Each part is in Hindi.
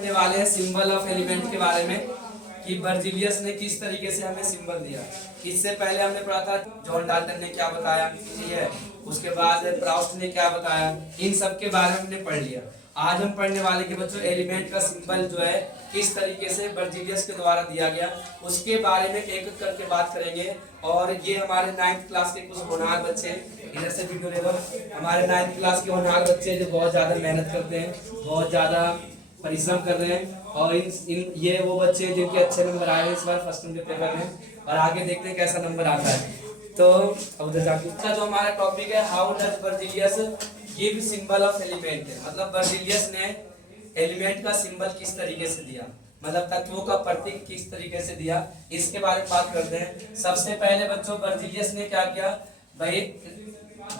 पढ़ने वाले हैं सिंबल ऑफ एलिमेंट के बारे में कि बर्जीलियस ने किस तरीके से हमें सिंबल दिया। इससे पहले हमने पढ़ा था जॉन डाल्टन ने क्या बताया, ठीक है, उसके बाद प्राउस्ट ने क्या बताया, इन सब के बारे में हमने पढ़ लिया। आज हम पढ़ने वाले के बच्चों एलिमेंट का सिंबल जो है किस तरीके से बर्जीलियस के द्वारा दिया गया उसके बारे में एक एक करके बात करेंगे। और ये हमारे 9th क्लास के कुछ होनहार बच्चे, इधर से वीडियो ले लो, हमारे 9th क्लास के होनहार बच्चे जो बहुत ज्यादा मेहनत करते हैं, बहुत ज्यादा परिश्रम कर रहे हैं। और ये वो बच्चे जिनके अच्छे नंबर आए हैं इस बार फर्स्ट टर्म के पेपर में, और आगे देखते हैं कैसा नंबर आता है। तो अब उधर जाके जो हमारा टॉपिक है how does Berzelius give symbol of element, मतलब बर्जीलियस ने एलिमेंट का सिंबल किस तरीके से दिया, मतलब तत्वों का प्रतीक किस तरीके से दिया, इसके बारे में बात करते हैं। सबसे पहले बच्चों बर्जीलियस ने क्या किया, भाई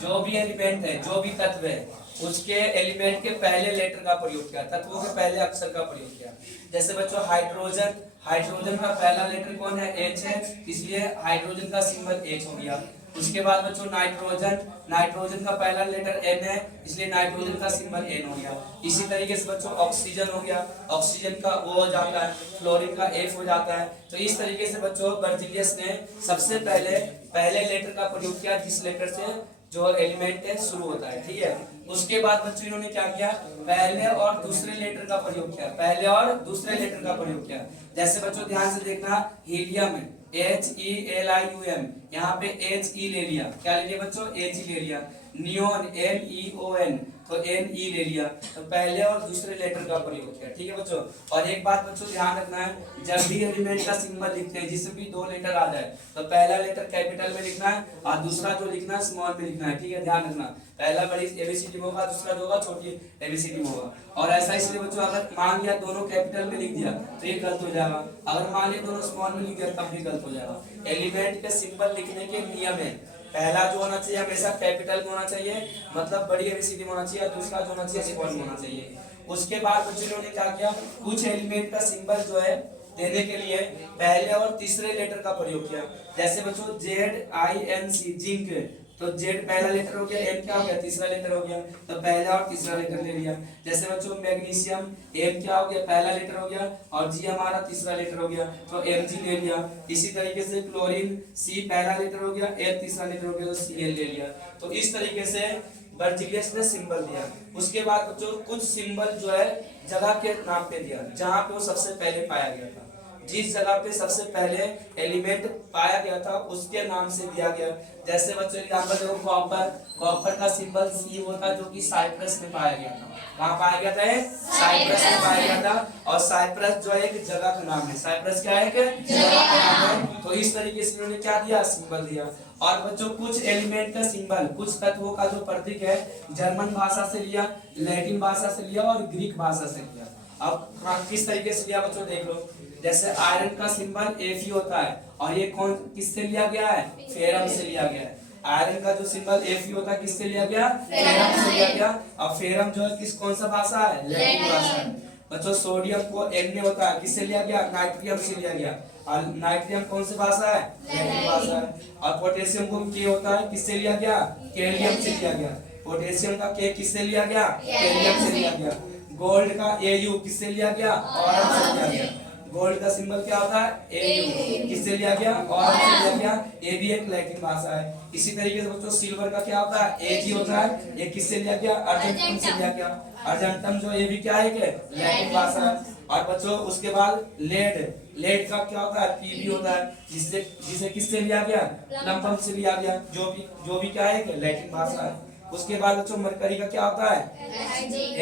जो भी एलिमेंट है, जो भी तत्व है, उसके एलिमेंट के पहले लेटर का प्रयोग किया, तत्वों के पहले अक्षर का प्रयोग किया। जैसे बच्चों हाइड्रोजन, हाइड्रोजन का पहला लेटर कौन है, H है, इसलिए हाइड्रोजन का सिंबल H हो गया। उसके बाद बच्चों नाइट्रोजन, नाइट्रोजन का पहला लेटर N है, इसलिए नाइट्रोजन का सिंबल N हो गया। इसी तरीके से बच्चों ऑक्सीजन हो गया, ऑक्सीजन का O हो जाता है, फ्लोरीन का F हो जाता है। तो इस तरीके से बच्चों बर्जीलियस ने सबसे पहले लेटर का प्रयोग किया जिस लेटर से जो एलिमेंट है शुरू होता है, ठीक है। उसके बाद बच्चों इन्होंने क्या किया, पहले और दूसरे लेटर का प्रयोग किया, पहले और दूसरे लेटर का प्रयोग किया। जैसे बच्चों ध्यान से देखना, हीलियम है HELIUM, यहाँ पे HE ले लिया, क्या ले लिया बच्चों, HE ले लिया। नियोन NEON, तो NE ले लिया, तो पहले और दूसरे लेटर का प्रयोग किया, ठीक है बच्चों। और एक बात बच्चों ध्यान रखना है, जब भी एलिमेंट का सिंबल लिखते हैं जिसमें भी 2 लेटर आ जाए तो पहला लेटर कैपिटल में लिखना है और दूसरा जो लिखना है स्मॉल में लिखना है, ठीक है, ध्यान रखना। पहला बड़ी ABCD में होगा, दूसरा जो होगा छोटी ABCD में होगा। और ऐसा इसलिए बच्चों अगर मान लिया दोनों कैपिटल में लिख दिया तो ये गलत हो जाएगा, अगर मान लिया दोनों स्मॉल में लिख दिया तब भी गलत हो जाएगा। एलिमेंट के सिंबल लिखने के नियम है, पहला जो होना चाहिए हमेशा कैपिटल में होना चाहिए, मतलब बड़ी ABCD में होना चाहिए, और दूसरा जो होना चाहिए स्मॉल में होना चाहिए। उसके बाद बच्चों ने क्या किया, कुछ एलिमेंट का सिंबल जो है देने के लिए पहले और तीसरे लेटर का प्रयोग किया। जैसे बच्चों ZINC जिंक, तो Z पहला लेटर हो गया, N क्या हो गया, तीसरा लेटर हो गया, तो पहला और तीसरा लेटर ले लिया। जैसे बच्चों मैग्नीशियम, M क्या हो गया, पहला लेटर हो गया, और G हमारा तीसरा लेटर हो गया, तो Mg ले लिया। इसी तरीके से क्लोरीन, C पहला लेटर हो गया, L तीसरा लेटर हो गया, तो Cl ले लिया। तो इस तरीके से बर्जीलियस ने सिंबल दिया। उसके बाद बच्चों कुछ सिंबल जो है जगह के नाम पे दिया, जहाँ पे वो सबसे पहले पाया गया था, जिस जगह पे सबसे पहले एलिमेंट पाया गया था उसके नाम से दिया गया। जैसे बच्चों एग्जांपल देखो, कॉपर, कॉपर का सिंबल C होता है जो कि साइप्रस में पाया गया था। कहाँ पाया गया था, साइप्रस में पाया गया था, और साइप्रस जो है एक जगह का नाम है, साइप्रस क्या है, एक जगह का नाम है। तो इस तरीके से उन्होंने क्या दिया, सिंबल दिया। और बच्चों कुछ एलिमेंट का सिंबल, कुछ तत्वों का जो प्रतीक है जर्मन भाषा से लिया, लैटिन भाषा से लिया और ग्रीक भाषा से लिया। अब किस तरीके से लिया बच्चों देख लो। जैसे आयरन का सिंबल Fe होता है, और ये कौन किससे लिया गया है, फेरम से लिया गया है। आयरन का जो सिंबल Fe होता है किससे लिया गया, फेरम से लिया गया। और फेरम जो है किस कौन सा भाषा है, लैटिन भाषा है। बच्चों सोडियम को Na होता है, किससे लिया गया, नाइट्रियम से लिया गया, और नाइट्रियम कौन सी भाषा है, लैटिन भाषा है। और पोटेशियम को K होता है, किससे लिया गया, कैलियम से लिया गया। पोटेशियम का K किससे लिया गया, कैलियम से लिया गया। गोल्ड का Au किससे लिया गया, ऑरम से लिया गया। गोल्ड का सिंबल क्या होता है, Au, किससे लिया गया, ऑरम से लिया गया। ये भी एक लैटिन भाषा है। इसी तरीके से बच्चों सिल्वर का क्या होता है, Ag होता है, ये किससे लिया गया, अर्जेंटम से लिया गया। अर्जेंटम जो ये भी क्या है, लैटिन भाषा है। और बच्चों उसके बाद लेड, लेड का क्या होता है, Pb होता है, जिसे किससे लिया गया, प्लम्बम से लिया गया, जो भी क्या है, लैटिन भाषा है। उसके बाद बच्चों मरकरी का क्या होता है,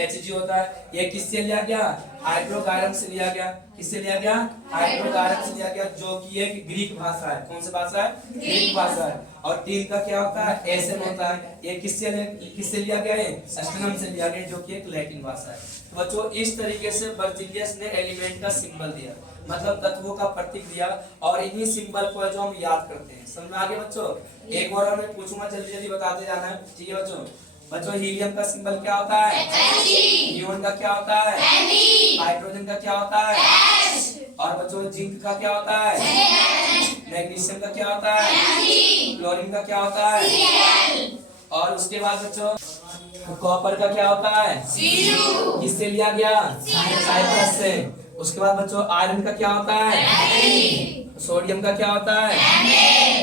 Hg होता है, ये किससे लिया गया, हाइड्रोकार्बन से लिया गया, किससे लिया गया, हाइड्रोकार्बन से लिया गया, जो कि एक ग्रीक भाषा है। कौन सी भाषा है, ग्रीक भाषा है। और टीन का क्या होता है, Sn होता है, ये किससे लिया गया है, एस्टनम से लिया गया, जो कि एक लैटिन भाषा है। तो बच्चों इस तरीके से बर्जीलियस ने एलिमेंट का सिंबल दिया, मतलब तत्वों का प्रतीक दिया, और इन्हीं सिंबल को जो हम याद करते हैं। समझ में आ गया बच्चों। एक बार मैं पूछूंगा, जल्दी जल्दी बताते जाना है, ठीक है बच्चों। बच्चों हीलियम का सिंबल क्या होता है, नियोन का क्या होता है, हाइड्रोजन का क्या होता है, और बच्चों जिंक का क्या होता है, मैग्नीशियम का क्या होता है, क्लोरीन का क्या होता है, और उसके बाद बच्चों तो कॉपर का क्या होता है? Cu। किससे लिया गया? साइप्रस से। उसके बाद बच्चों आयरन का क्या होता है? सोडियम का क्या होता है?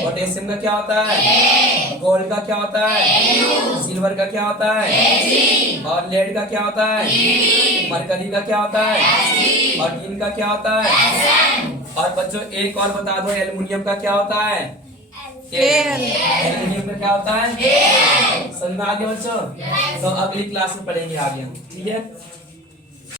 पोटेशियम का क्या होता है? गोल्ड का क्या होता है? सिल्वर का क्या होता है? और लेड का क्या होता है? मरकरी का क्या होता है? और टीन का क्या होता है? और बच्चों एक और बता दो, एल्युमिनियम का क्या होता है? एल्युमिनियम का क्या होता है? समझ में आ गया बच्चों? तो अगली क्लास में पढ़ेंगे आगे हम, ठीक है।